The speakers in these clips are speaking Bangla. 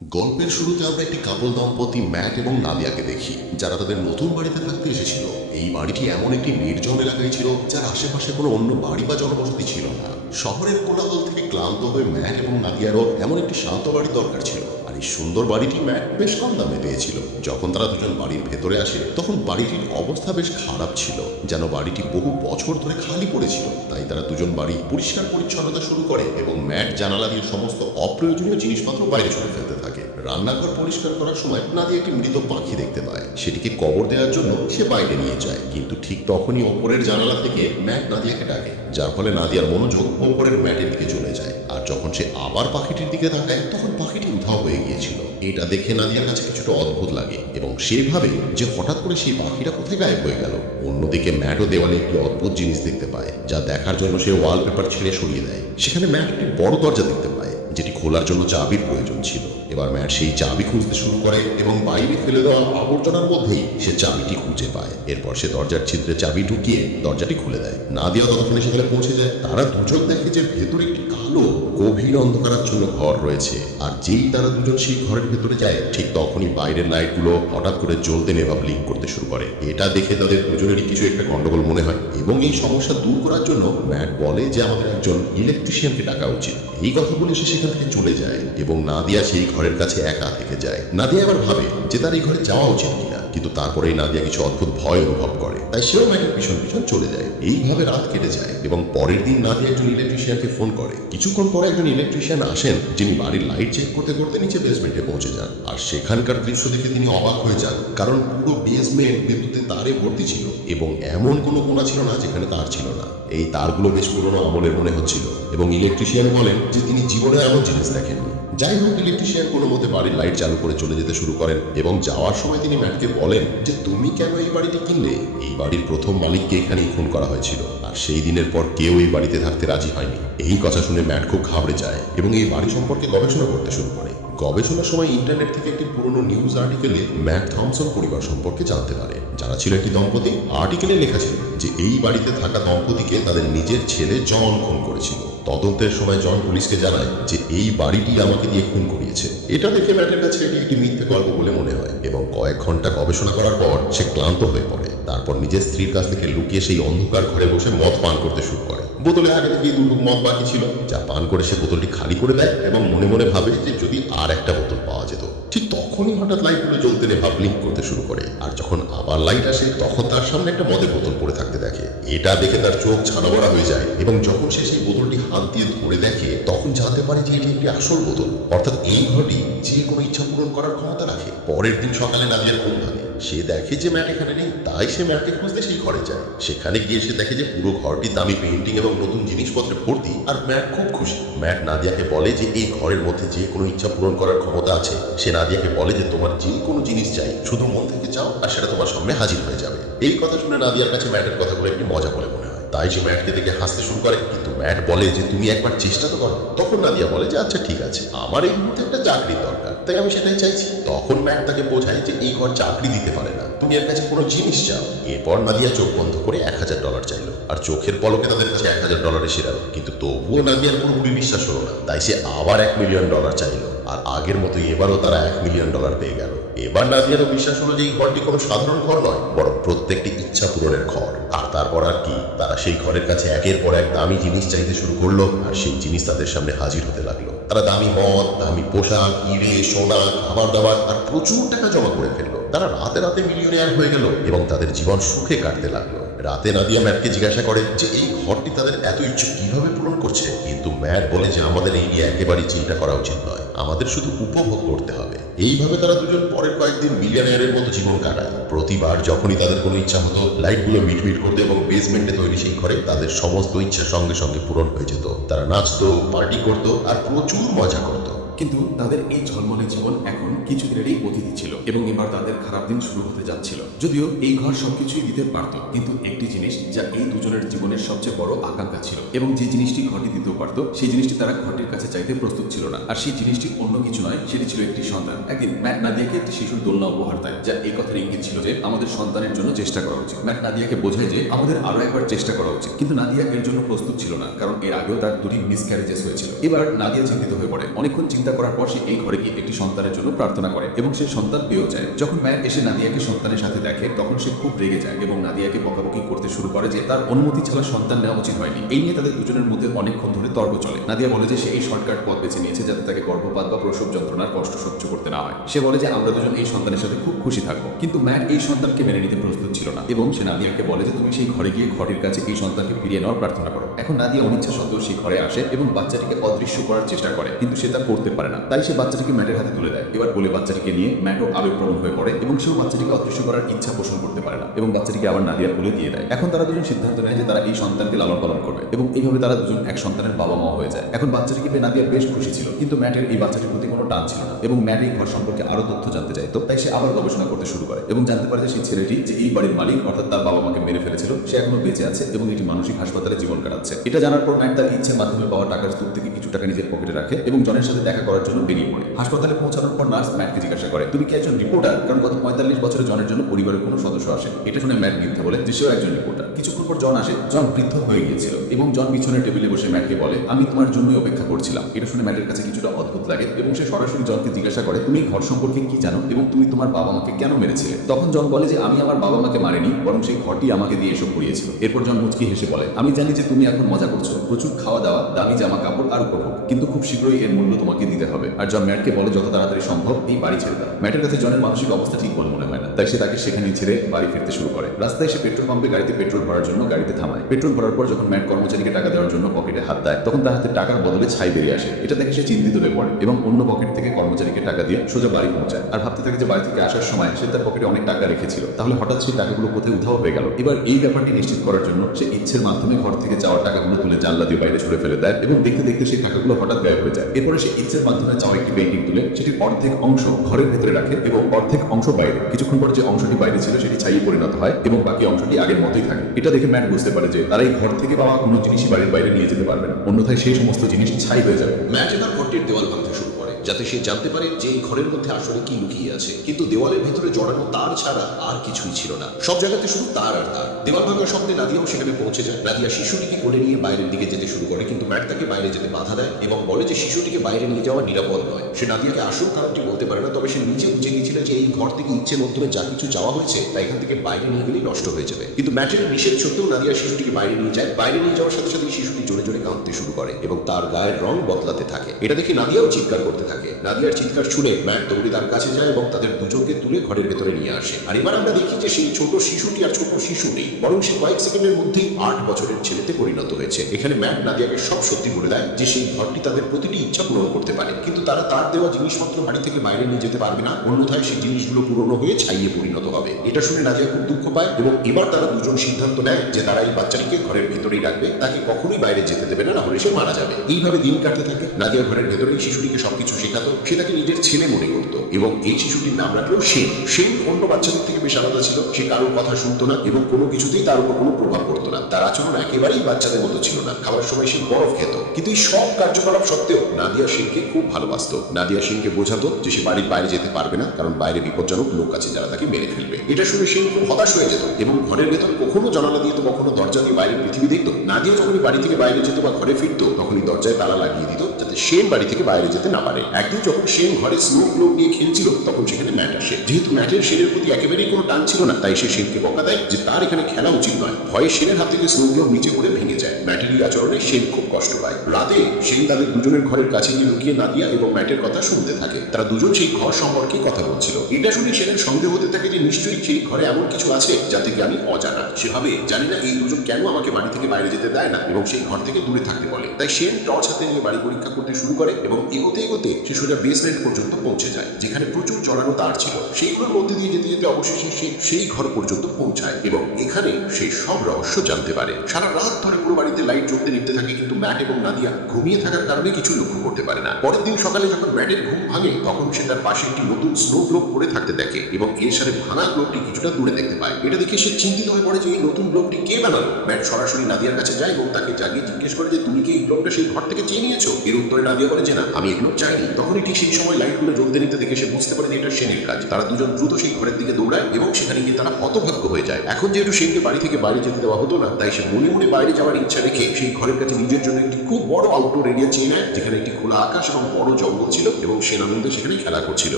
গল্পের শুরুতে আমরা একটি কাপল দম্পতি ম্যাট এবং নাদিয়াকে দেখি, যারা তাদের নতুন বাড়িতে থাকতে এসেছিল। এই বাড়িটি এমন একটি নির্জন এলাকায় ছিল যার আশেপাশে কোনো অন্য বাড়ি বা জনবসতি ছিল না। শহরের কোলাহল থেকে ক্লান্ত হয়ে ম্যাট এবং নাদিয়ারও এমন একটি শান্ত বাড়ি দরকার ছিল। আর এই সুন্দর বাড়িটি ম্যাট বেশ কম দামে পেয়েছিল। যখন তারা দুজন বাড়ির ভেতরে আসে তখন বাড়িটির অবস্থা বেশ খারাপ ছিল, যেন বাড়িটি বহু বছর ধরে খালি পড়েছিল। তাই তারা দুজন বাড়ি পরিষ্কার পরিচ্ছন্নতা শুরু করে এবং ম্যাট জানালা দিয়ে সমস্ত অপ্রয়োজনীয় জিনিসপত্র বাইরে ছুড়ে ফেলতে থাকে। রান্নাঘর পরিষ্কার করার সময় নাদিয়া একটি মৃত পাখি দেখতে পায়। সেটিকে কবর দেওয়ার জন্য সে বাইরে নিয়ে যায়, কিন্তু ঠিক তখনই ওপরের জানালা থেকে ম্যাট নাদিয়াকে ডাকে, যার ফলে নাদিয়ার মনোযোগ ওপরের ম্যাটের দিকে চলে যায়। আর যখন সে আবার পাখিটির দিকে তাকায় তখন পাখিটি উধাও হয়ে গিয়েছিল। এটা দেখে নাদিয়ার কাছে কিছুটা অদ্ভুত লাগে এবং সে ভাবে যে হঠাৎ করে সেই পাখিটা কোথায় গায়েব হয়ে গেল। অন্যদিকে ম্যাটও দেওয়ালে একটি অদ্ভুত জিনিস দেখতে পায়, যা দেখার জন্য সে ওয়ালপেপার ছেড়ে সরিয়ে দেয়। সেখানে ম্যাট একটি বড় দরজা দেখতে পায়, যেটি খোলার জন্য চাবির প্রয়োজন ছিল। এবার ম্যাট সেই চাবি খুঁজতে শুরু করে এবং বাইরে ফেলে দেওয়া আবর্জনার মধ্যেই সে চাবিটি খুঁজে পায়। এরপর সে দরজার ছিদ্রে চাবি ঢুকিয়ে দরজাটি খুলে দেয়। নাদিয়া ততক্ষণে সেখানে পৌঁছে যায়। তারা দুজন দেখে যে ভেতরে একটি কালো গভীর অন্ধকারাচ্ছন্ন ঘর রয়েছে। আর যেই তারা দুজন সেই ঘরের ভেতরে যায়, ঠিক তখনই বাইরের লাইটগুলো হঠাৎ করে জ্বলতে নেভা ব্লিঙ্ক করতে শুরু করে। এটা দেখে তাদের দুজনেরই কিছু একটা গন্ডগোল মনে হয় এবং এই সমস্যা দূর করার জন্য ম্যাট বলে যে আমাদের একজন ইলেকট্রিশিয়ানকে ডাকা উচিত। এই কথা বলে সে সেখান থেকে চলে যায় এবং নাদিয়া সেই ঘরের কাছে একা থেকে যায়। নাদিয়া এবার ভাবে যে তার এই ঘরে যাওয়া উচিত কিনা, কিন্তু তারপরেই নাদিয়া কিছু অদ্ভুত ভয় অনুভব করে। তাই সেও ম্যাটের পিছন পিছন চলে যায়। এইভাবে রাত কেটে যায় এবং পরের দিন নাদিয়া একজন ইলেকট্রিশিয়ানকে ফোন করে। কিছুক্ষণ পরে একজন ইলেকট্রিশিয়ান আসেন, যিনি বাড়ির লাইট চেক করতে করতে নিচে বেসমেন্টে পৌঁছে যান। আর সেখানকার দৃশ্য দেখে তিনি অবাক হয়ে যান, কারণ পুরো বেসমেন্ট বিদ্যুতের তারে ভর্তি ছিল এবং এমন কোনো কোণা ছিল না যেখানে তার ছিল না। এই তারগুলো বেশ পুরনো আমলের মনে হচ্ছিল এবং ইলেকট্রিশিয়ান বলেন যে তিনি জীবনে এমন জিনিস দেখেননি। যাই হোক, ইলেকট্রিশিয়ান কোনো মতে বাড়ির লাইট চালু করে চলে যেতে শুরু করেন এবং যাওয়ার সময় তিনি ম্যাটকে বলেন যে তুমি কেন এই বাড়িটি কিনলে? এই বাড়ির প্রথম মালিককে এখানেই খুন করা হয়েছিল আর সেই দিনের পর কেউ এই বাড়িতে থাকতে রাজি হয়নি। এই কথা শুনে ম্যাট খুব ঘাবড়ে যায় এবং এই বাড়ি সম্পর্কে গবেষণা করতে শুরু করে। গবেষণার সময় ইন্টারনেট থেকে একটি পুরনো নিউজ আর্টিকেলে ম্যাট থমসন পরিবার সম্পর্কে জানতে পারে, যারা ছিল একটি দম্পতি। আর্টিকেলে লেখা ছিল যে এই বাড়িতে থাকা দম্পতিকে তাদের নিজের ছেলে জন খুন করেছিল। তদন্তের সময় জন পুলিশকে জানায় যে এই বাড়িটি আমাকে দিয়ে খুন করিয়েছে। এটা দেখে ম্যাটের কাছে এটি একটি মিথ্যে গল্প বলে মনে হয় এবং কয়েক ঘন্টা গবেষণা করার পর সে ক্লান্ত হয়ে পড়ে। তারপর নিজের স্ত্রীর কাছ থেকে লুকিয়ে সেই অন্ধকার ঘরে বসে মদ পান করতে শুরু করে। বোতলে আগে থেকে দুটো মদ বাকি ছিল, যা পান করে সে বোতলটি খালি করে দেয় এবং মনে মনে ভাবে যে যদি আর একটা বোতল পাওয়া যেত। ঠিক তখনই হঠাৎ লাইটগুলো জ্বলতে নেভা ব্লিঙ্ক করতে শুরু করে। আর যখন আবার লাইট আসে তখন তার সামনে একটা মদের বোতল পড়ে থাকতে দেখে। এটা দেখে তার চোখ ছানাবড়া হয়ে যায় এবং যখন সে সেই বোতলটি হাত দিয়ে ধরে দেখে তখন জানতে পারে যে এটি একটি আসল বোতল। অর্থাৎ এই ঘরটি যে কোনো ইচ্ছা পূরণ করার ক্ষমতা রাখে। পরের দিন সকালে নাদিয়ার ঘুম ভাঙে। সে দেখে যে ম্যাট এখানে নেই, তাই সে ম্যাটকে খুঁজতে সেই ঘরে যায়। সেখানে গিয়ে সে দেখে যে পুরো ঘরটি দামি পেইন্টিং এবং নতুন জিনিসপত্রে ভর্তি। আর ম্যাট খুব খুশি। ম্যাট নাদিয়াকে বলে যে এই ঘরের মধ্যে যে কোনো ইচ্ছা পূরণ করার ক্ষমতা আছে। সে নাদিয়াকে বলে যে তোমার যে কোনো জিনিস চাই, শুধু মন থেকে চাও আর সেটা তোমার সামনে হাজির হয়ে যাবে। এই কথা শুনে নাদিয়ার কাছে ম্যাটের কথাগুলো একটি মজা বলে মনে হয়। তাই সে ম্যাটকে দেখে হাসতে শুরু করে, কিন্তু ম্যাট বলে যে তুমি একবার চেষ্টা তো করো। তখন নাদিয়া বলে যে আচ্ছা ঠিক আছে, আমার এই মুহূর্তে একটা চাকরির দরকার, তাই আমি সেটাই চাইছি। তখন ম্যাট তাকে বোঝায় যে এই ঘর চাকরি দিতে পারে না, তুমি এর কাছে কোনো জিনিস চাও। এরপর নাদিয়া চোখ বন্ধ করে $1000 চাইলো আর চোখের পলকে তাদের কাছে $1000 এসে গেল। কিন্তু তবুও নাদিয়ার পুরোপুরি বিশ্বাস হলো না, তাই সে আবার $1,000,000 চাইলো। আর আগের মতোই এবারও তারা $1,000,000 পেয়ে গেল। এবার নাদিয়ারও বিশ্বাস হলো যে এই ঘরটি কোনো সাধারণ ঘর নয়, বরং প্রত্যেকটি ইচ্ছা পূরণের ঘর। আর তারপর আর কি, তারা সেই ঘরের কাছে একের পর এক দামি জিনিস চাইতে শুরু করলো আর সেই জিনিস তাদের সামনে হাজির হতে লাগলো। তারা দামি মদ, দামি পোশাক, হিরে, সোনা, খাবার দাবার আর প্রচুর টাকা জমা করে ফেললো। তারা রাতে রাতে মিলিয়নিয়ার হয়ে গেল এবং তাদের জীবন সুখে কাটতে লাগলো। রাতে নাদিয়া ম্যাটকে জিজ্ঞাসা করে যে এই ঘরটি তাদের এত ইচ্ছে কিভাবে পূরণ করছে, কিন্তু ম্যাট বলে যে আমাদের এই নিয়ে একেবারেই চিন্তা করা উচিত নয়, আমাদের শুধু উপভোগ করতে হবে। এইভাবে তারা দুজন পরের কয়েকদিন মিলিয়নিয়ারের মতো জীবন কাটায়। প্রতিবার যখনই তাদের কোনো ইচ্ছা হতো, লাইটগুলো মিটমিট করতো এবং বেসমেন্টে তৈরি সেই ঘরে তাদের সমস্ত ইচ্ছা সঙ্গে সঙ্গে পূরণ হয়ে যেত। তারা নাচতো, পার্টি করতো আর প্রচুর মজা করতো। কিন্তু তাদের এই ঝলমলে জীবন এখন কিছুদিনেরই অতিথি ছিল এবং এবার তাদের খারাপ দিন শুরু হতে যাচ্ছিল। যদিও এই ঘর সবকিছুই দিতে পারত, কিন্তু একটি জিনিস যা এই দুজনের জীবনের সবচেয়ে বড় আকাঙ্ক্ষা ছিল এবং যে জিনিসটি ঘরটি দিতেও পারত, সেই জিনিসটি তারা ঘরটির কাছে চাইতে প্রস্তুত ছিল না। আর সেই জিনিসটি অন্য কিছু নয়, সেটি ছিল একটি সন্তান। একদিন ম্যাট নাদিয়াকে একটি শিশুর দোলনা উপহার দেয়, যা এই কথার ইঙ্গিত ছিল যে আমাদের সন্তানের জন্য চেষ্টা করা উচিত। ম্যাট নাদিয়াকে বোঝায় যে আমাদের আরো একবার চেষ্টা করা উচিত, কিন্তু নাদিয়া এর জন্য প্রস্তুত ছিল না, কারণ এর আগেও তার দুটি মিসক্যারেজেস হয়েছিল। এবার নাদিয়া চিন্তিত হয়ে পড়ে। অনেকক্ষণ চিন্তা চিন্তা করার পর সে এই ঘরে গিয়ে একটি সন্তানের জন্য প্রার্থনা করে এবং সে সন্তান পেয়েও যায়। যখন ম্যাট এসে নাদিয়াকে সন্তানের সাথে দেখে তখন সে খুব রেগে যায় এবং নাদিয়াকে বকাবকি করতে শুরু করে যে তার অনুমতি ছাড়া সন্তান নেওয়া উচিত হয়নি। এই নিয়ে তাদের দুজনের মধ্যে অনেকক্ষণ ধরে তর্ক চলে। নাদিয়া বলে যে সে এই শর্টকাট পথ বেছে নিয়েছে যাতে তাকে গর্ভপাত বা প্রসব যন্ত্রণার কষ্ট সহ্য করতে না হয়। সে বলে যে আমরা দুজন এই সন্তানের সাথে খুব খুশি থাকবো, কিন্তু ম্যাট এই সন্তানকে মেনে নিতে প্রস্তুত ছিল না এবং সে নাদিয়াকে বলে যে তুমি সেই ঘরে গিয়ে ঘরের কাছে এই সন্তানকে ফিরিয়ে নেওয়ার প্রার্থনা করো। এখন নাদিয়া অনিচ্ছা সত্ত্বেও সেই ঘরে আসে এবং বাচ্চাটিকে অদৃশ্য করার চেষ্টা করে, কিন্তু সে তা করতে পারে না। তাই সে বাচ্চাটিকে ম্যাটের হাতে তুলে দেয়। এবার বলে বাচ্চাটিকে নিয়ে ম্যাটও আবেগপ্রবণ হয়ে পড়ে এবং সেও বাচ্চাটিকে অদৃশ্য করার ইচ্ছা পোষণ করতে পারে না এবং বাচ্চাটিকে আবার নাদিয়ার কোলে দিয়ে দেয়। এখন তারা দুজন সিদ্ধান্ত নেয় যে তারা এই সন্তানকে লালন পালন করবে এবং এইভাবে তারা দুজন এক সন্তানের বাবা মা হয়ে যায়। এখন বাচ্চাটিকে পেয়ে নাদিয়া বেশ খুশি ছিল, কিন্তু ম্যাটের এই বাচ্চাটির প্রতি কোনো টান ছিল না এবং ম্যাট এই ঘর সম্পর্কে আরো তথ্য জানতে চাইতো। তাই সে আবার গবেষণা করতে শুরু করে এবং জানতে পারে যে সেই ছেলেটি যে এই বাড়ির মালিক অর্থাৎ তার বাবা মাকে মেরে ফেলেছিল সে এখনো বেঁচে আছে এবং একটি মানসিক হাসপাতালে জীবন কাটাচ্ছে। এটা জানার পর ম্যাট তার ইচ্ছের মাধ্যমে পাওয়া টাকার স্তূপ থেকে কিছু টাকা নিজের পকেটে রাখে এবং জনের সাথে দেখা করার জন্য বেরিয়ে পড়ে। হাসপাতালে পৌঁছানোর পর নার্স ম্যাটকে জিজ্ঞাসা করে তুমি কি একজন রিপোর্টার, কারণ গত 45 বছরে জনের জন্য পরিবারের কোনো সদস্য আসে। এটা শুনে ম্যাট মিথ্যা বলে যে সেও একজন রিপোর্টার। কিছুক্ষণ পর জন আসে। জন বৃদ্ধ হয়ে গিয়েছিল এবং জন পিছনের টেবিলে বসে ম্যাটকে বলে আমি তোমার জন্যই অপেক্ষা করছিলাম। এটা শুনে ম্যাটের কাছে কিছুটা অদ্ভুত লাগে এবং সে সরাসরি জনকে জিজ্ঞাসা করে তুমি ঘর সম্পর্কে কি জানো এবং তুমি তোমার বাবা মাকে কেন মেরেছিলে। তখন জন বলে যে আমি আমার বাবা মাকে মারিনি, বরং সেই ঘরটি আমাকে দিয়ে এসব করিয়েছিল। এরপর জন মুচকি হেসে বলে আমি জানি যে তুমি এখন মজা করছো, প্রচুর খাওয়া দাওয়া, দামি জামা কাপড় আর উপভোগ, কিন্তু খুব শীঘ্রই এর মূল্য তোমাকে দিতে হবে। আর জন ম্যাটকে বলে যত তাড়াতাড়ি সম্ভব এই বাড়ি ছেড়ে দাও। ম্যাটের কাছে জনের মানসিক অবস্থা ঠিক বলে মনে হয় না, তাই সে তাকে সেখানে ছেড়ে বাড়ি ফিরতে শুরু করে। রাস্তায় সে পেট্রোল পাম্পে গাড়িতে পেট্রোল ভরার জন্য গাড়িতে থামায়। পেট্রোল ভরার পর যখন ম্যাট কর্মচারীকে টাকা দেওয়ার জন্য পকেটে হাত দেয় তখন তার হাতে টাকার বদলে ছাই বেরিয়ে আসে। এটা দেখে সে চিন্তিত হয়ে পড়ে এবং অন্য পকেট থেকে কর্মচারীকে টাকা দিয়ে সোজা বাড়ি পৌঁছায় আর ভাবতে থাকে যে বাড়ি থেকে আসার সময় সে তার পকেটে অনেক টাকা রেখেছিল, তাহলে হঠাৎ সেই টাকাগুলো কোথায় উধাও হয়ে গেল। এবার এই ব্যাপারটি নিশ্চিত করার জন্য সে ইচ্ছের মাধ্যমে ঘর থেকে চাওয়া টাকাগুলো তুলে জানলা দিয়ে বাইরে ছুড়ে ফেলে দেয় এবং দেখতে দেখতে সেই টাকাগুলো হঠাৎ গায়েব হয়ে যায়। এরপরে সে ইচ্ছের মাধ্যমে চাওয়া একটি পেইন্টিং তুলে সেটির অর্ধেক অংশ ঘরের ভেতরে রাখে এবং অর্ধেক অংশ বাইরে। কিছুক্ষণ পর যে অংশটি বাইরে ছিল সেটি ছাইয়ে পরিণত হয় এবং বাকি অংশটি আগের মতোই থাকে। এটা দেখে ম্যাট বুঝতে পারে যে তারা এই ঘর থেকে পাওয়া কোনো জিনিসই বাড়ির বাইরে নিয়ে যেতে পারবে না, অন্যথায় সেই সমস্ত জিনিস ছাই হয়ে যাবে। ম্যাট এবার ঘরটির দেওয়াল ভাঙতে শুরু করে যাতে সে জানতে পারে যে এই ঘরের মধ্যে আসলে কি লুকিয়ে আছে, কিন্তু দেওয়ালের ভিতরে জড়ানো তার ছাড়া আর কিছুই ছিল না। সব জায়গাতে শুধু তার আর তার। দেওয়াল ভাঙার শব্দে নাদিয়াও সেখানে পৌঁছে যায়। নাদিয়া শিশুটিকে কোলে নিয়ে বাইরের দিকে যেতে শুরু করে, কিন্তু ম্যাট তাকে বাইরে যেতে বাধা দেয় এবং বলে যে শিশুটিকে বাইরে নিয়ে যাওয়া নিরাপদ নয়। সে নাদিয়াকে আসল কারণটি বলতে পারে না, তবে সে নিজে বুঝে গিয়েছিল যে এই ঘর থেকে ইচ্ছের মাধ্যমে যা কিছু চাওয়া হয়েছে তা এখান থেকে বাইরে নিয়ে গেলেই নষ্ট হয়ে যাবে। কিন্তু ম্যাটের নিষেধ সত্ত্বেও নাদিয়া শিশুটিকে বাইরে নিয়ে যায়। বাইরে নিয়ে যাওয়ার সাথে সাথে শিশুটি জোরে জোরে কাঁদতে শুরু করে এবং তার গায়ের রং বদলাতে থাকে। এটা দেখে নাদিয়াও চিৎকার করতে থাকে। নাদিয়ার চিৎকার শুনে ম্যাট দৌড়ে তার কাছে যায় এবং তাদের দুজনকে তুলে ঘরের ভেতরে নিয়ে আসে। আর এবার আমরা দেখি যে সেই ছোট শিশুটি আর ছোট শিশু নেই, বরং সে কয়েক সেকেন্ডের মধ্যেই 8 বছরের ছেলেতে পরিণত হয়েছে। এখানে ম্যাট নাদিয়াকে সব সত্যি বলে দেয় যে সেই ঘরটি তাদের প্রতিটি ইচ্ছা পূরণ করতে পারে, কিন্তু তারা তার দেওয়া জিনিসপত্র বাড়ি থেকে বাইরে নিয়ে যেতে পারবে না, অন্যথায় সেই জিনিসগুলো পুরনো হয়ে ছাইয়ে পরিণত হবে। এটা শুনে নাদিয়া খুব দুঃখ পায় এবং এবার তারা দুজন সিদ্ধান্ত নেয় যে তারা এই বাচ্চাটিকে ঘরের ভেতরেই রাখবে, তাকে কখনোই বাইরে যেতে দেবে না, হলে সে মারা যাবে। এইভাবে দিন কাটতে থাকে। নাদিয়া ঘরের ভেতরেই শিশুটিকে সবকিছু শেখাতো, সে তাকে নিজের ছেলে মনে করতো এবং এই শিশুটির নাম রাখলো সেন। সেন অন্য বাচ্চাদের থেকে বেশ আলাদা ছিল। সে কারোর কথা শুনতো না এবং কোনো কিছুতেই তার উপর কোনো প্রভাব পড়তো না। তার আচরণ একেবারেই বাচ্চাদের মতো ছিল না। খাওয়ার সময় সে বরফ খেত, কিন্তু এই সব কার্যকলাপ সত্ত্বেও নাদিয়া সেনকে খুব ভালোবাসতো। নাদিয়া সেনকে বোঝাতো যে সে বাড়ির বাইরে যেতে পারবে না, কারণ বাইরে বিপজ্জনক লোক আছে যারা তাকে মেরে ফেলবে। এটা শুনে সেন খুব হতাশ হয়ে যেত এবং ঘরের ভেতর কখনো জানালা দিয়ে তো কখনো দরজা দিয়ে বাইরের পৃথিবী দেখতো। নাদিয়া যখনই বাড়ি থেকে বাইরে যেত বা ঘরে ফিরতো তখনই দরজায় তালা লাগিয়ে দিত যাতে সেন বাড়ি থেকে বাইরে যেতে না পারে। একদিন যখন সেন ঘরে স্নো গ্লোব নিয়ে খেলছিল তখন সেখানে ম্যাট আসে। যেহেতু ম্যাটের সেনের প্রতি একেবারেই কোনো টান ছিল না, তাই সে সেনকে বকা দেয় যে তার এখানে খেলা উচিত নয়। ভয়ে সেনের হাত থেকে স্নো গ্লোব নিচে পড়ে ভেঙে যায়। ম্যাটের এই আচরণে সেন খুব কষ্ট পায়। রাতে সেন তাদের দুজনের ঘরের কাছে গিয়ে লুকিয়ে নাদিয়া এবং ম্যাটের কথা শুনতে থাকে। তারা দুজন সেই ঘর সম্পর্কে কথা বলছিল। এটা শুনে সেনের সন্দেহ হতে থাকে যে নিশ্চয়ই সেই ঘরে এমন কিছু আছে যা থেকে আমি অজানা। সেভাবে জানি না এই দুজন কেন আমাকে বাড়ি থেকে বাইরে যেতে দেয় না এবং সেই ঘর থেকে দূরে থাকতে বলে। তাই সেন টর্চ হাতে নিয়ে বাড়ি পরীক্ষা করতে শুরু করে এবং এগোতে এগোতে সে সোজা বেসমেন্ট পর্যন্ত পৌঁছে যায়, যেখানে প্রচুর জড়ানো তার ছিল। সেইগুলোর মধ্যে দিয়ে যেতে যেতে অবশেষে সে সেই ঘর পর্যন্ত পৌঁছায় এবং এখানে সে সব রহস্য জানতে পারে। সারা রাত ধরে পুরো বাড়িতে লাইট জ্বলতে নিতে থাকে, কিন্তু ম্যাট এবং নাদিয়া ঘুমিয়ে থাকার কারণে কিছু লক্ষ্য করতে পারে না। পরের দিন সকালে যখন ম্যাটের ঘুম ভাঙে তখন সে তার পাশে একটি নতুন স্নো গ্লোব পড়ে থাকতে দেখে এবং এর সাথে ভাঙা গ্লোবটি কিছুটা দূরে দেখতে পায়। এটা দেখে সে চিন্তিত হয়ে পড়ে যে এই নতুন গ্লোবটি কে বানালো। ম্যাট সরাসরি নাদিয়ার কাছে যায় এবং তাকে জাগিয়ে জিজ্ঞেস করে যে তুমি কি এই গ্লোবটা সেই ঘর থেকে চেয়ে নিয়েছো? এর উত্তরে নাদিয়া বলে যে না, আমি এগুলো চাইনি, তখনই ঠিক সেই সময় লাইটগুলো জ্বলতে নিতে দেখে সে বুঝতে পারে যে এটা সেনের কাজ। তারা দুজন দ্রুত সেই ঘরের দিকে দৌড়ায় এবং সেখানে গিয়ে তারা হতভাগ্য হয়ে যায়। এখন যেহেতু সেনকে বাড়ি থেকে বাইরে যেতে দেওয়া হতো না, তাই সে মনে মনে বাইরে যাওয়ার ইচ্ছা রেখে সেই ঘরের কাছে নিজের জন্য একটি খুব বড় আউটডোর এরিয়া চেয়ে নেয়, যেখানে একটি খোলা আকাশ এবং বড় জঙ্গল ছিল এবং সেন আনন্দে সেখানে খেলা করছিল।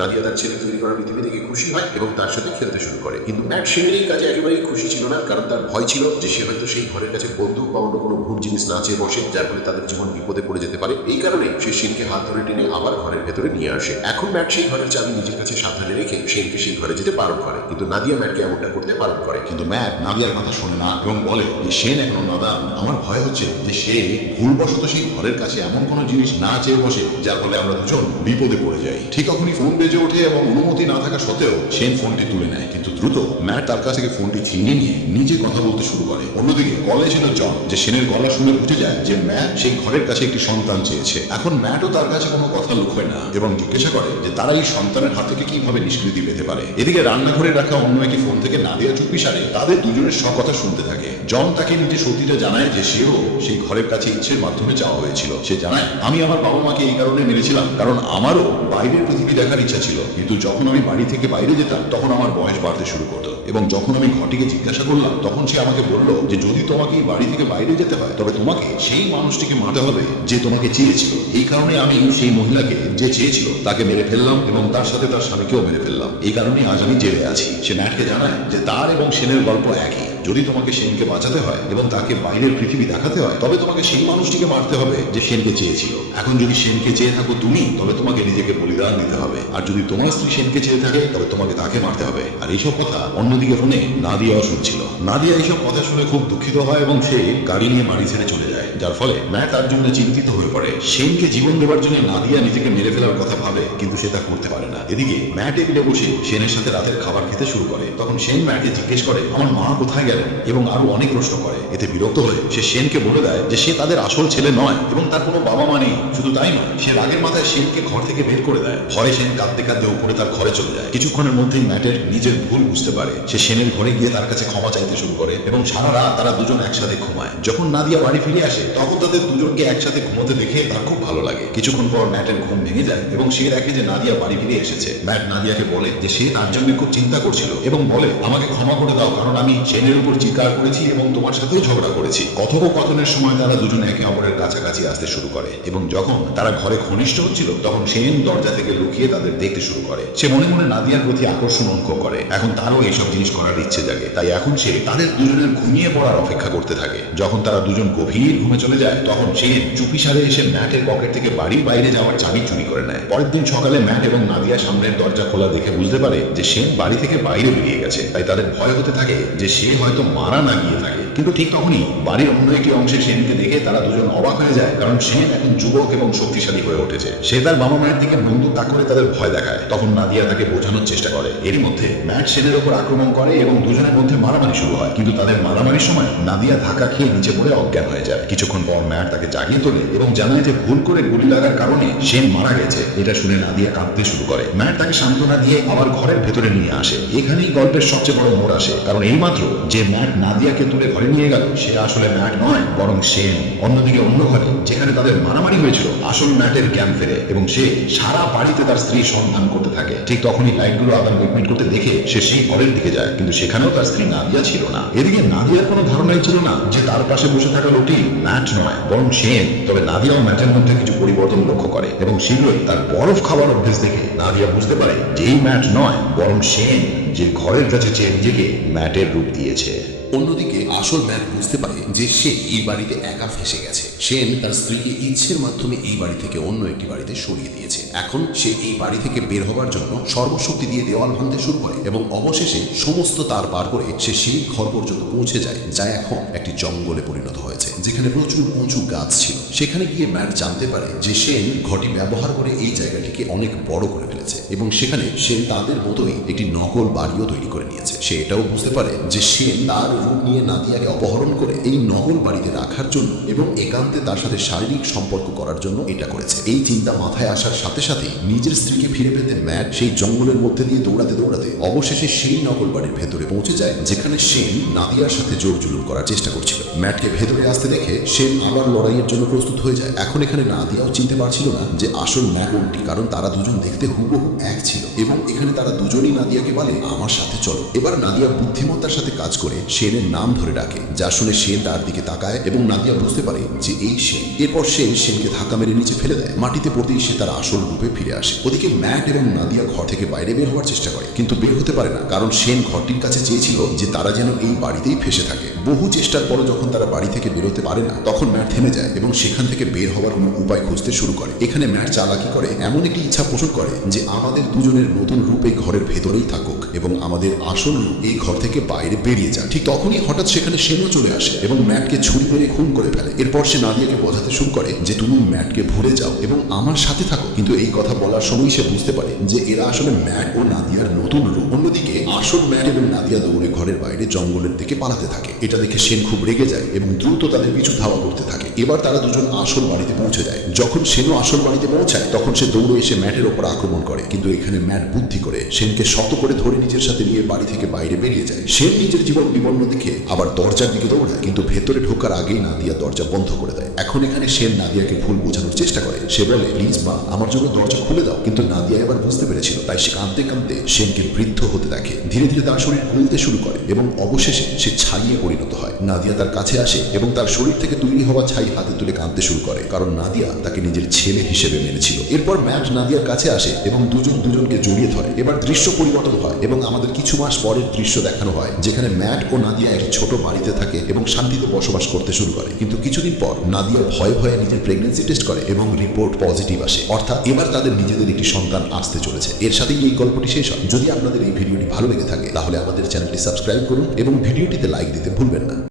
নাদিয়া তার ছেলে তৈরি করা পৃথিবী দেখে খুশি হয় এবং তার সাথে খেলতে শুরু করে। কিন্তু ম্যাট সেনের এই কাজে একেবারেই খুশি ছিল না, কারণ তার ভয় ছিল যে সে হয়তো সেই ঘরের কাছে বন্দুক বা অন্য কোনো ভূত জিনিস না চেয়ে বসে, যার ফলে তাদের জীবন বিপদে পড়ে যেতে পারে। এই কারণে সে সেনকে হাত ধরে টেনে আবার ঘরের ভেতরে নিয়ে আসে। এখন ম্যাট সেই ঘরের চাবি নিজের কাছে সাবধানে রেখে সেনকে সেই ঘরে যেতে বারণ করে, কিন্তু নাদিয়া ম্যাটকে এমনটা করতে বারণ করে। কিন্তু ম্যাট নাদিয়ার কথা শোনে না এবং বলে যে সেন এখনো নাদান। আমার ভয় হচ্ছে যে সে ভুলবশত সেই ঘরের কাছে এমন কোনো জিনিস না চেয়ে বসে যার ফলে আমরা দুজন বিপদে পড়ে যাই। ঠিক তখনই ফোন বেজে ওঠে এবং অনুমতি না থাকা সত্ত্বেও সেন ফোনটি তুলে নেয়, কিন্তু দ্রুত ম্যাট তার কাছ থেকে ফোনটি ছিনিয়ে নিয়ে নিজে কথা বলতে শুরু করে। অন্যদিকে কলে ছিল জন, যে সেনের গলা শুনে বুঝে যায় যে ম্যাট সেই ঘরের কাছে একটি সন্তান চেয়েছে। এখন ম্যাটও তার কাছে কোনো কথা লুকোয় না এবং জিজ্ঞাসা করে যে তারা এই সন্তানের হাত থেকে কিভাবে নিষ্কৃতি পেতে পারে। এদিকে রান্নাঘরে রাখা অন্য একটি ফোন থেকে নাদিয়া চুপি সারে তাদের দুজনের সব কথা শুনতে থাকে। জন তাকে নিজের সত্যিটা জানায় যে সেও সেই ঘরের কাছে ইচ্ছের মাধ্যমে যাওয়া হয়েছিল। সে জানায়, আমি আমার বাবা মাকে এই কারণে মেরেছিলাম কারণ আমারও বাইরের পৃথিবী দেখার ইচ্ছা ছিল, কিন্তু যখন আমি বাড়ি থেকে বাইরে যেতাম তখন আমার বয়স বাড়তে শুরু করতো এবং যখন আমি ঘটিকে জিজ্ঞাসা করলাম তখন সে আমাকে বলল যে যদি তোমাকে এই বাড়ি থেকে বাইরে যেতে হয় তবে তোমাকে সেই মানুষটিকে মারতে হবে যে তোমাকে চেয়েছিল। এই কারণে আমি সেই মহিলাকে যে চেয়েছিল তাকে মেরে ফেললাম এবং তার সাথে তার স্বামীকেও মেরে ফেললাম। এই কারণে আজ আমি জেলে আছি। সে ম্যাটকে জানায় যে তার এবং সেনের গল্প একই। যদি তোমাকে সেনকে বাঁচাতে হয় এবং তাকে বাইরের পৃথিবী দেখাতে হয় তবে তোমাকে সেই মানুষটিকে মারতে হবে যে সেনকে চেয়েছিল। এখন যদি সেনকে চেয়ে থাকো তুমি, তবে তোমাকে নিজেকে বলিদান দিতে হবে, আর যদি তোমার স্ত্রী সেনকে চেয়ে থাকে তবে তোমাকে তাকে মারতে হবে। আর এইসব কথা অন্যদিকে ফোনে নাদিয়াও শুনছিল। নাদিয়া এইসব কথা শুনে খুব দুঃখিত হয় এবং সে গাড়ি নিয়ে বাড়ি ছেড়ে চলে যায়, যার ফলে ম্যাট তার জন্য চিন্তিত হয়ে পড়ে। সেনকে জীবন দেওয়ার জন্য নাদিয়া নিজেকে মেরে ফেলার কথা ভাবে, কিন্তু সে তা করতে পারে না। এদিকে ম্যাট টেবিলে বসে সেনের সাথে রাতের খাবার খেতে শুরু করে। তখন সেন ম্যাটকে জিজ্ঞেস করে আমার মা কোথায় গেলেন এবং আরো অনেক প্রশ্ন করে। এতে বিরক্ত হয়ে সে সেনকে বলে দেয় যে সে তাদের আসল ছেলে নয় এবং তার কোনো বাবা মা নেই। শুধু তাই নয়, সে রাগের মাথায় সেনকে ঘর থেকে বের করে দেয়। ভয়ে সেন কাঁদতে কাঁদতে উপরে তার ঘরে চলে যায়। কিছুক্ষণের মধ্যেই ম্যাটের নিজের ভুল বুঝতে পারে। সে সেনের ঘরে গিয়ে তার কাছে ক্ষমা চাইতে শুরু করে এবং সারা রাত তারা দুজন একসাথে ঘুমায়। যখন নাদিয়া বাড়ি ফিরে আসে তখন তাদের দুজনকে একসাথে ঘুমোতে দেখে তার খুব ভালো লাগে। কিছুক্ষণ পর ম্যাটের ঘুম ভেঙে যায় এবং সে দেখে যে নাদিয়া বাড়ি ফিরে এসেছে। ম্যাট নাদিয়াকে বলে যে সে তার জন্য খুব চিন্তা করছিল এবং বলে আমাকে ক্ষমা করে দাও কারণ আমি সেনের উপর চিৎকার করেছি এবং তোমার সাথেও ঝগড়া করেছি। কথোপকথনের সময় তারা দুজন একে অপরের কাছাকাছি আসতে শুরু করে এবং যখন তারা ঘরে ঘনিষ্ঠ হচ্ছিল তখন সেন দরজা থেকে লুকিয়ে তাদের দেখতে শুরু করে। সে মনে মনে নাদিয়ার প্রতি আকর্ষণ অনুভব করে। এখন তারও এইসব জিনিস করার ইচ্ছে জাগে, তাই এখন সে তাদের দুজনের ঘুমিয়ে পড়ার অপেক্ষা করতে থাকে। যখন তারা দুজন গভীর ঘুমে চলে যায় তখন সে চুপিসারে এসে ম্যাটের পকেট থেকে বাড়ির বাইরে যাওয়ার চাবি চুরি করে নেয়। পরের দিন সকালে ম্যাট এবং নাদিয়া সামনের দরজা খোলা দেখে বুঝতে পারে যে সেন বাড়ি থেকে বাইরে বেরিয়ে গেছে। তাই তাদের ভয় হতে থাকে যে সে হয়তো মারা না গিয়ে থাকে। কিন্তু ঠিক তখনই বাড়ির অন্য একটি অংশে সেনকে দেখে তারা দুজন অবাক হয়ে যায়, কারণ সেন এখন যুবক এবং শক্তিশালী হয়ে উঠেছে। সে তার বাবা মায়ের দিকে বন্দুক তাক করে তাদের ভয় দেখায়। তখন নাদিয়া তাকে বোঝানোর চেষ্টা করে। এর মধ্যে ম্যাট সেনের উপর আক্রমণ করে এবং দুজনের মধ্যে মারামারি শুরু হয়। কিন্তু তাদের মারামারির সময় নাদিয়া ধাক্কা খেয়ে নিচে পড়ে অজ্ঞান হয়ে যায়। কিছুক্ষণ পর ম্যাট তাকে জাগিয়ে তোলে এবং জানায় যে ভুল করে গুলি লাগার কারণে সেন মারা গেছে। এটা শুনে নাদিয়া কাঁদতে শুরু করে। ম্যাট তাকে সান্ত্বনা দিয়ে আবার ঘরের ভেতরে নিয়ে আসে। এখানেই গল্পের সবচেয়ে বড় মোড় আসে, কারণ এইমাত্র যে ম্যাট নাদিয়াকে তুলে ঘরে নিয়ে গেল সে আসলে ম্যাট নয় বরং সেন। অন্যদিকে অন্য ঘরে যেখানে তাদের মারামারি হয়েছিল আসল ম্যাটের জ্ঞান ফেরে এবং সে সারা বাড়িতে তার স্ত্রীর সন্ধান করতে থাকে। ঠিক তখনই লাইটগুলো আবার মিটমিট করতে দেখে সে সেই ঘরের দিকে যায়, কিন্তু সেখানেও তার স্ত্রী নাদিয়া ছিল না। এদিকে নাদিয়ার কোনো ধারণাই ছিল না যে তার পাশে বসে থাকা লোকটি ম্যাট নয় বরং সেন। তবে নাদিয়া ও ম্যাটের মধ্যে কিছু পরিবর্তন লক্ষ্য করে এবং শীঘ্রই তার বরফ খাবার অভ্যেস দেখে নাদিয়া বুঝতে পারে যে এই ম্যাট নয় বরং সেন, যে ঘরের কাছে চেয়ে নিজেকে ম্যাটের রূপ দিয়েছে। অন্যদিকে আসল ম্যাট বুঝতে পারে যে সে এই বাড়িতে একা ফেসে গেছে। সেন তার স্ত্রীকে ইচ্ছের মাধ্যমে এই বাড়ি থেকে অন্য একটি বাড়িতে সরিয়ে দিয়েছে। এখন সে এই বাড়ি থেকে বের হবার জন্য সর্বশক্তি দিয়ে দেওয়াল ভাঙতে শুরু করে এবং অবশেষে সমস্ত তার পার করে সে সেই ঘর পর্যন্ত পৌঁছে যায়, যা এখন একটি জঙ্গলে পরিণত হয়েছে, যেখানে প্রচুর উঁচু গাছ ছিল। সেখানে গিয়ে ম্যাট জানতে পারে যে সেন ঘটি ব্যবহার করে এই জায়গাটিকে অনেক বড় করে ফেলেছে। ফেলেছে এবং সেখানে সে তাদের মতোই একটি নকল বাড়িও তৈরি করে নিয়েছে। সে এটাও বুঝতে পারে যে সে তার রূপ নিয়ে নাদিয়াকে অপহরণ করে এই নকল বাড়িতে রাখার জন্য এবং একান্তে তার সাথে শারীরিক সম্পর্ক করার জন্য এটা করেছে। এই চিন্তা মাথায় আসার সাথে সাথে নিজের স্ত্রীকে ফিরে পেতে ম্যাট সেই জঙ্গলের মধ্যে দিয়ে দৌড়াতে দৌড়াতে অবশেষে সেই নকল বাড়ির ভেতরে পৌঁছে যায় যেখানে সেন নাদিয়ার সাথে জোর জুলুম করার চেষ্টা করছিল। ম্যাটকে ভেতরে আসতে দেখে সেন আবার লড়াইয়ের জন্য প্রস্তুত হয়ে যায়। এখন এখানে নাদিয়াও চিনতে পারছিল না যে আসল ম্যাট কোনটি, কারণ তারা দুজন দেখতে হুবহু এক ছিল এবং এখানে তারা দুজনই নাদিয়াকে বলে আমার সাথে চলো। এবার নাদিয়া বুদ্ধিমত্তার সাথে কাজ করে সেনের নাম ধরে ডাকে, যা শুনে সেন তার দিকে তাকায় এবং নাদিয়া বুঝতে পারে যে এই সেন। এরপর সে সেনকে ধাক্কা মেরে নিচে ফেলে দেয়। মাটিতে পড়তেই সে তার আসল রূপে ফিরে আসে। ওদিকে ম্যাট এবং নাদিয়া ঘর থেকে বাইরে বের হওয়ার চেষ্টা করে, কিন্তু বের হতে পারে না, কারণ সেন ঘরটির কাছে চেয়েছিল যে তারা যেন এই বাড়িতেই ফেসে থাকে। বহু চেষ্টার পরও যখন তারা বাড়ি থেকে বেরোতে পারে না, তখন ম্যাট থেমে যায় এবং সেখান থেকে বের হওয়ার কোনো উপায় খুঁজতে শুরু করে। এখানে ম্যাট চালাকি করে এমন একটি ইচ্ছা পোষণ করে যে আমাদের দুজনের নতুন রূপ এই ঘরের ভেতরেই থাকুক এবং আমাদের আসল রূপ এই ঘর থেকে বাইরে বেরিয়ে যায়। ঠিক তখনই হঠাৎ সেখানে সেনও চলে আসে এবং ম্যাটকে ছুরি মেরে খুন করে ফেলে। এরপর সে নাদিয়াকে বোঝাতে শুরু করে যে তুমি ম্যাটকে ভুলে যাও এবং আমার সাথে থাকো, কিন্তু এই কথা বলার সময় সে বুঝতে পারে যে এরা আসলে ম্যাট ও নাদিয়ার নতুন রূপ। অন্যদিকে আসল ম্যাট এবং নাদিয়া দৌড়ে ঘরের বাইরে জঙ্গলের দিকে পালাতে থাকে। এটা দেখে সেন খুব রেগে যায় এবং দ্রুত তাদের পিছু ধাওয়া করতে থাকে। এবার তারা দুজন আসল বাড়িতে পৌঁছে যায়। যখন সেনও আসল বাড়িতে পৌঁছায় তখন সে দৌড়ে এসে ম্যাটের ওপর আক্রমণ করে, কিন্তু এখানে ম্যাট বুদ্ধি করে সেনকে শত করে ধরে নিজের সাথে নিয়ে বাড়ি থেকে বাইরে বেরিয়ে যায়। সেন নিজের জীবন বিপন্ন দেখে আবার দরজার দিকে দৌড়ায়, কিন্তু ভেতরে ঢোকার আগেই নাদিয়া দরজা বন্ধ করে দেয়। এখন এখানে সেন নাদিয়াকে ভুল বোঝানোর চেষ্টা করে। সে বলে প্লিজ মা, আমার জন্য দরজা খুলে দাও, কিন্তু নাদিয়া এবার বুঝতে পেরেছিল, তাই সে কাঁদতে কাঁদতে সেনকে বৃদ্ধ হতে দেখে। ধীরে ধীরে তার শরীর গলতে শুরু করে এবং অবশেষে সে ছাইয়ে পরিণত হয়। নাদিয়া তার কাছে আসে এবং তার শরীর থেকে তৈরি হওয়া ছাই হাতে তুলে কাঁদতে শুরু করে, কারণ নাদিয়া তাকে নিজের ছেলে হিসেবে মেনেছিল। এরপর ম্যাট নাদিয়ার কাছে আসে এবং দুজন দুজনকে জড়িয়ে ধরে। এবার দৃশ্য পরিবর্তন হয় এবং আমাদের কিছু মাস পরের দৃশ্য দেখানো হয়, যেখানে ম্যাট ও নাদিয়া একটি ছোট বাড়িতে থাকে এবং শান্তিতে বসবাস করতে শুরু করে। কিন্তু কিছুদিন পর নাদিয়া ভয়ে ভয়ে নিজের প্রেগন্যান্সি টেস্ট করে এবং রিপোর্ট পজিটিভ আসে, অর্থাৎ এবার তাদের নিজেদের একটি সন্তান আসতে চলেছে। এর সাথেই এই গল্পটি শেষ হয়। যদি আপনাদের এই ভিডিওটি ভালো লেগে থাকে তাহলে আমাদের চ্যানেলটি সাবস্ক্রাইব করুন এবং ভিডিওটিতে লাইক দিতে ভুলবেন না।